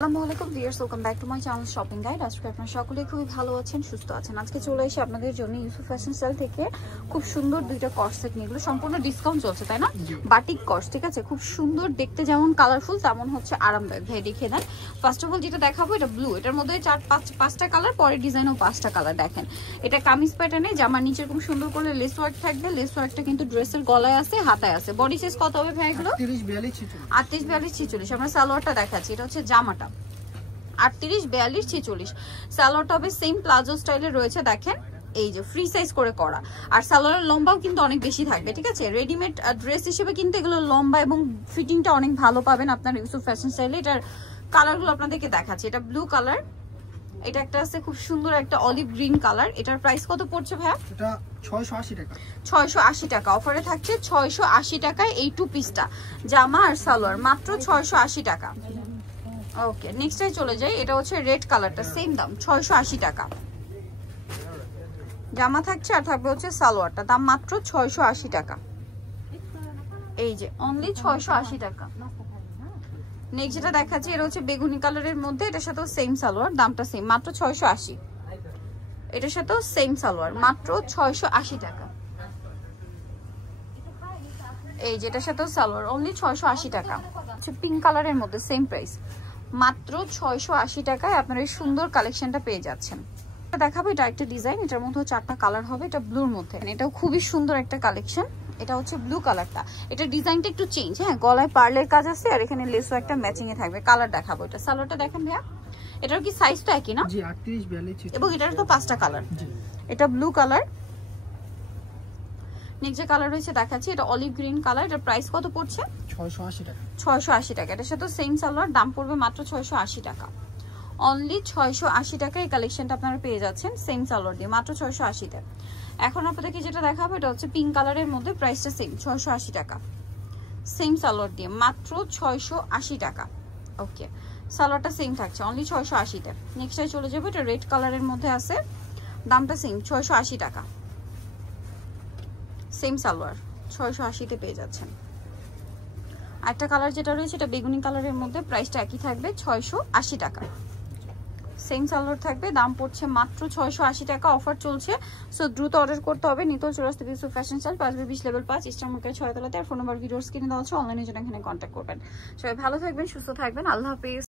আসসালামু আলাইকুম viewers, welcome back to my channel shopping guide. আজকে আপনারা সকলেই খুবই ভালো আছেন, সুস্থ আছেন। আজকে চলে এসে আপনাদের জন্য ইউসুফ ফ্যাশন স্টাইল থেকে খুব সুন্দর দুইটা কর্স সেট নিয়ে, এগুলো সম্পূর্ণ ডিসকাউন্ট চলছে, তাই না? বাটিক কর্স, ঠিক আছে, খুব সুন্দর দেখতে, যেমন কালারফুল তেমন হচ্ছে আরামদায়ক। ভাই দেখিয়ে দেন। ফার্স্ট অফ অল যেটা দেখাবো এটা ব্লু, এটার মধ্যে পাঁচটা কালার, পরের ডিজাইনও 5টা কালার। দেখেন এটা কামিজ প্যাটার্নে, জামার নিচে খুব সুন্দর করে লেস ওয়ার্ক থাকবে। লেস ওয়ার্কটা কিন্তু ড্রেসের গলায় আছে, হাতায় আছে। বডি সাইজ কত হবে ভাই এগুলো? 38 42 46। আমরা সালোয়ারটা দেখাচ্ছি, এটা হচ্ছে জামাটা 38 42 46। সালোয়ারটা হবে সেম প্লাজো স্টাইলে রয়েছে, দেখেন এই যে ফ্রি সাইজ করে করা। আর সালোয়ারের লম্বাও কিন্তু অনেক বেশি থাকবে, ঠিক আছে। রেডিমেড ড্রেস হিসেবে কিন্তু এগুলো লম্বা এবং ফিটিংটা অনেক ভালো পাবেন আপনার ইউসুফ ফ্যাশন স্টাইলে। এটার কালারগুলো আপনাদেরকে দেখাচ্ছি। এটা ব্লু কালার, এটা একটা আছে খুব সুন্দর একটা অলিভ গ্রিন কালার। এটার প্রাইস কত পড়ছে ভাইয়া? এটা 680 টাকা। 680 টাকা অফারে থাকছে। 680 টাকায় এই টু পিসটা জামা আর সালোয়ার, মাত্র 680 টাকা। ওকে, নেক্সটে চলে যাই। এটা হচ্ছে রেড কালারটা, সেম দাম 680 টাকা। জামা থাকছে আর থাকবে হচ্ছে সালোয়ারটা, দাম মাত্র 680 টাকা। এই যে অনলি 680 টাকা। নেক্সট যেটা দেখাচ্ছি এটা হচ্ছে বেগুনি কালারের মধ্যে, এটার সাথেও সেম সালোয়ার, দামটা সেম, মাত্র 680। এটার সাথেও সেম সালোয়ার, মাত্র 680 টাকা। এই যে এটার সাথেও সালোয়ার, অনলি 680 টাকা। পিঙ্ক কালারের মধ্যে সেম প্রাইস, মাত্র 680 টাকায় আপনারা এই সুন্দর কালেকশনটা পেয়ে যাচ্ছেন। দেখাবো এটা একটা ডিজাইন, এটার মধ্যে 4টা কালার হবে। এটা ব্লুর মধ্যে, এটাও খুবই সুন্দর একটা কালেকশন। এটা হচ্ছে ব্লু কালারটা, এটা ডিজাইনটা একটু চেঞ্জ, হ্যাঁ, গলায় পার্লের কাজ আছে আর এখানে লেসও একটা ম্যাচিং এ থাকবে। কালার দেখাবো, এটা সালোয়ারটা দেখেন ভাইয়া। এটার কি সাইজটা একই না? জি 38 42। এবং এটার তো 5টা কালার। এটা ব্লু কালার। নেক্সট যে কালার রয়েছে দেখাচ্ছি, এটা অলিভ গ্রিন কালার। এটার প্রাইস কত পড়ছে? 680 টাকা। 680 টাকা। এটার সাথে সেম সালোয়ার, দাম পড়বে মাত্র 680 টাকা। অনলি 680 টাকা এই কালেকশনটা আপনারা পেয়ে যাচ্ছেন সেম সালোয়ার দিয়ে, মাত্র 680 তে। এখন আপনাদেরকে যেটা দেখাবো এটা হচ্ছে পিঙ্ক কালারের মধ্যে, প্রাইসটা সেম 680 টাকা। সেম সালোয়ার দিয়ে মাত্র 680 টাকা। ওকে, সালোয়ারটা সেম থাকছে অনলি 680 তে। নেক্সটে চলে যাবো, এটা রেড কালারের মধ্যে আছে, দামটা সেম 680 টাকা। সেম সালোয়ার 680 তে পেয়ে যাচ্ছেন। একটা কালার যেটা রয়েছে এটা বেগুনি কালারের মধ্যে, প্রাইসটা একই থাকবে 680 টাকা। সেম সালোয়ার থাকবে, দাম পড়ছে মাত্র 680 টাকা। অফার চলছে, সো দ্রুত অর্ডার করতে হবে। নিতল চৌরাস্তা Yusuf fashion style 5B20 level 5 eastern market 6 তলাতে। আর ফোন নাম্বার ভিডিওস কিনে দেওয়া হচ্ছে, অনলাইনে জন্য এখানে কন্ট্যাক্ট করবেন। সবাই ভালো থাকবেন, সুস্থ থাকবেন, আল্লাহ হাফেজ।